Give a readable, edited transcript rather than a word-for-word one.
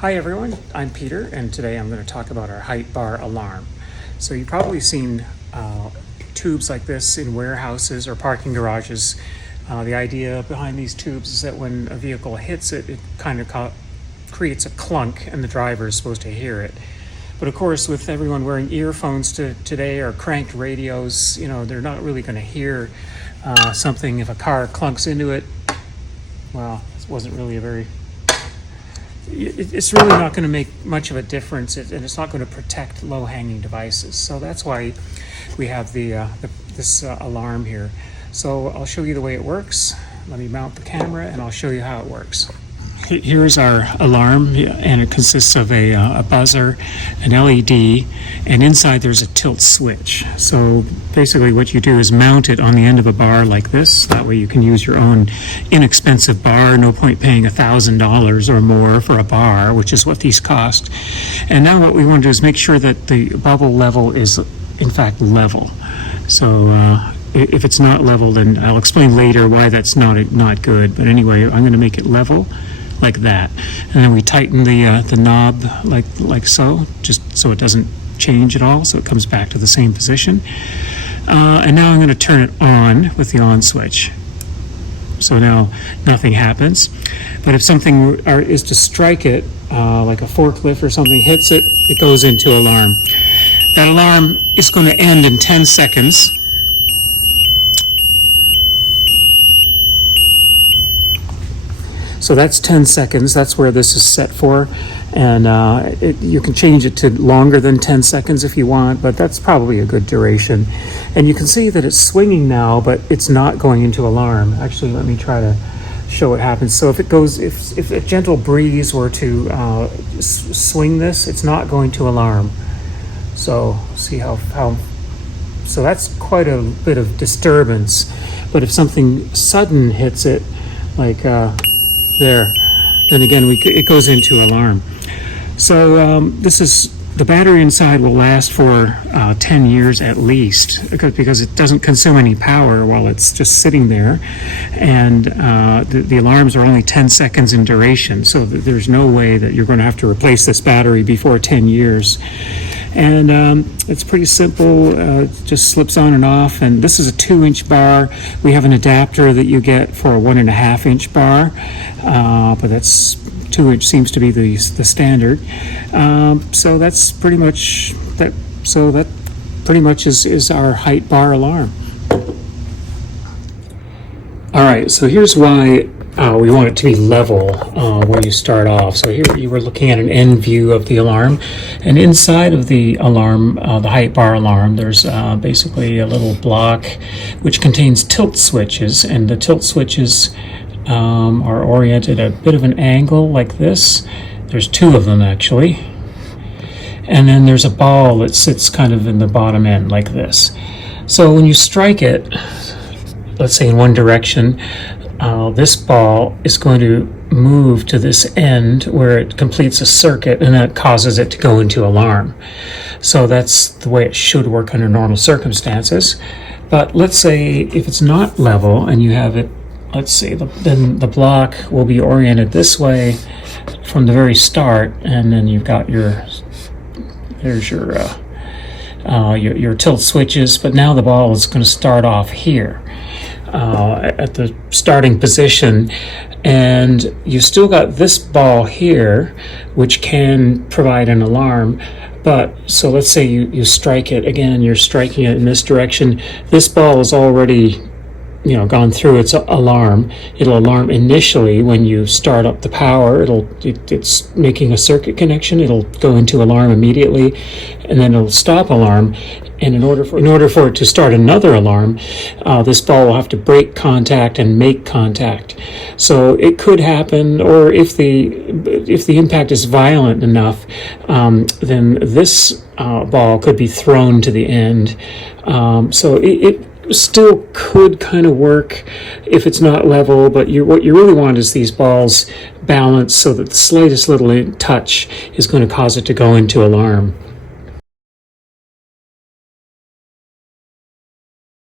Hi everyone, I'm Peter, and today I'm going to talk about our height bar alarm. So you've probably seen tubes like this in warehouses or parking garages. The idea behind these tubes is that when a vehicle hits it, it kind of creates a clunk and the driver is supposed to hear it. But of course, with everyone wearing earphones today or cranked radios, they're not really going to hear something if a car clunks into it. Well, it wasn't really it's really not going to make much of a difference, and it's not going to protect low-hanging devices. So that's why we have this alarm here. So I'll show you the way it works. Let me mount the camera and I'll show you how it works. Here's our alarm, and it consists of a buzzer, an LED, and inside there's a tilt switch. So basically what you do is mount it on the end of a bar like this. That way you can use your own inexpensive bar. No point paying $1,000 or more for a bar, which is what these cost. And now what we want to do is make sure that the bubble level is in fact level. So if it's not level, then I'll explain later why that's not good. But anyway, I'm going to make it level like that, and then we tighten the knob like so, just so it doesn't change at all, so it comes back to the same position. And now I'm going to turn it on with the on switch. So now nothing happens, but if something is to strike it, like a forklift or something hits it, it goes into alarm. That alarm is going to end in 10 seconds. So that's 10 seconds. That's where this is set for. And you can change it to longer than 10 seconds if you want, but that's probably a good duration. And you can see that it's swinging now, but it's not going into alarm. Actually, let me try to show what happens. So if a gentle breeze were to swing this, it's not going to alarm. So see how so that's quite a bit of disturbance. But if something sudden hits it, like there, then again it goes into alarm. So the battery inside will last for 10 years at least, because it doesn't consume any power while it's just sitting there, and the alarms are only 10 seconds in duration, so there's no way that you're going to have to replace this battery before 10 years. And it's pretty simple, just slips on and off. And this is a 2-inch bar. We have an adapter that you get for a 1.5-inch bar, but that's 2-inch seems to be the standard. So that's pretty much that. So that pretty much is our height bar alarm. All right, so here's why we want it to be level when you start off. So here you were looking at an end view of the alarm, and inside of the alarm, the height bar alarm, there's basically a little block which contains tilt switches, and the tilt switches are oriented at a bit of an angle like this. There's 2 of them actually, and then there's a ball that sits kind of in the bottom end like this. So when you strike it, let's say in one direction, this ball is going to move to this end where it completes a circuit, and that causes it to go into alarm. So that's the way it should work under normal circumstances. But let's say if it's not level and you have it, let's say then the block will be oriented this way from the very start, and then you've got there's your tilt switches, but now the ball is going to start off here at the starting position, and you've still got this ball here which can provide an alarm. But so let's say you strike it again, you're striking it in this direction. This ball is already gone through its alarm. It'll alarm initially when you start up the power. It's making a circuit connection. It'll go into alarm immediately, and then it'll stop alarm. And in order for it to start another alarm, this ball will have to break contact and make contact. So it could happen, or if the impact is violent enough, then this ball could be thrown to the end. So it still could kind of work if it's not level, but what you really want is these balls balanced so that the slightest little touch is going to cause it to go into alarm.